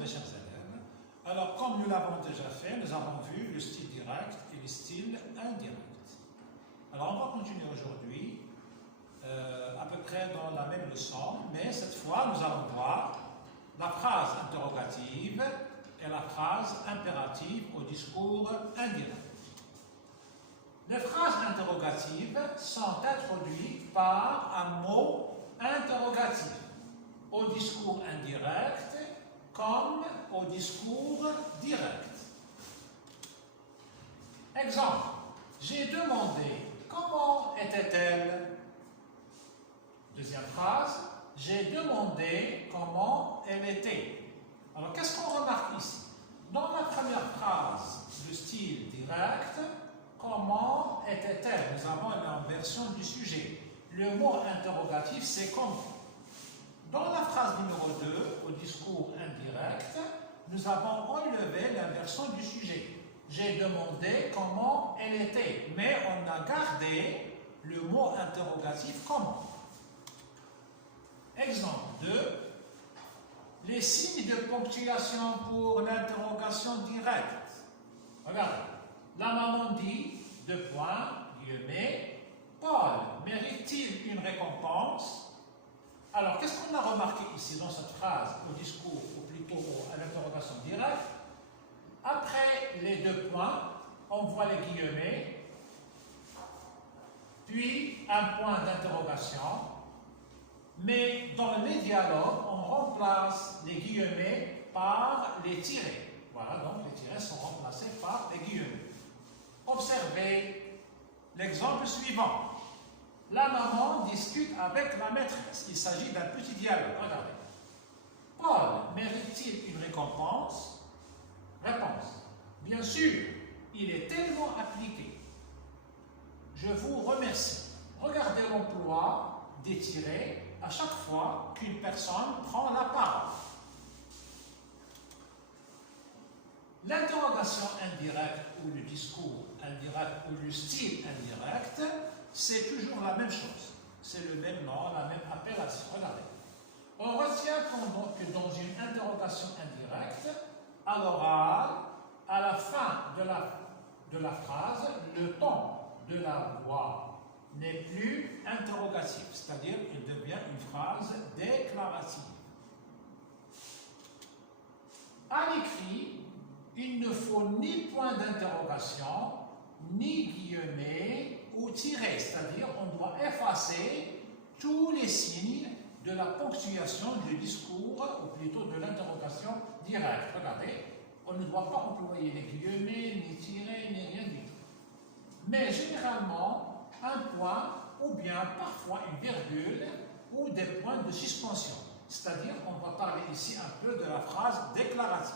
mes chers élèves. Alors, comme nous l'avons déjà fait, nous avons vu le style direct et le style indirect. Alors, on va continuer aujourd'hui, à peu près dans la même leçon, mais cette fois, nous allons voir la phrase interrogative et la phrase impérative au discours indirect. Les phrases interrogatives sont introduites par un mot interrogatif au discours indirect comme au discours direct. Exemple, j'ai demandé comment était-elle? Deuxième phrase, j'ai demandé comment elle était. Alors qu'est-ce qu'on remarque ici? Dans la première phrase du style direct, comment était-elle? Nous avons l'inversion du sujet. Le mot interrogatif, c'est comment. Dans la phrase numéro 2, au discours indirect, nous avons enlevé l'inversion du sujet. J'ai demandé comment elle était, mais on a gardé le mot interrogatif comment. Exemple 2. Les signes de ponctuation pour l'interrogation directe. Regardez. La maman dit, deux points, guillemets, Paul mérite-t-il une récompense? Alors, qu'est-ce qu'on a remarqué ici dans cette phrase, au discours, ou plutôt à l'interrogation directe? Après les deux points, on voit les guillemets, puis un point d'interrogation, mais dans les dialogues, on remplace les guillemets par les tirets. Voilà, donc les tirets sont remplacés par les guillemets. Observez l'exemple suivant. La maman discute avec la maîtresse. Il s'agit d'un petit dialogue. Regardez. Paul mérite-t-il une récompense? Réponse. Bien sûr, il est tellement appliqué. Je vous remercie. Regardez l'emploi des tirets à chaque fois qu'une personne prend la parole. L'interrogation indirecte ou le discours indirect ou le style indirect, c'est toujours la même chose. C'est le même nom, la même appellation. Regardez. On retient que dans une interrogation indirecte, à l'oral, à la fin de la phrase, le ton de la voix n'est plus interrogatif, c'est-à-dire qu'il devient une phrase déclarative. À l'écrit, il ne faut ni point d'interrogation, ni guillemets ou tiret, c'est-à-dire on doit effacer tous les signes de la ponctuation du discours, ou plutôt de l'interrogation directe. Regardez, on ne doit pas employer les guillemets, ni tirer, ni rien du tout. Mais généralement, un point, ou bien parfois une virgule, ou des points de suspension. C'est-à-dire, on va parler ici un peu de la phrase déclarative.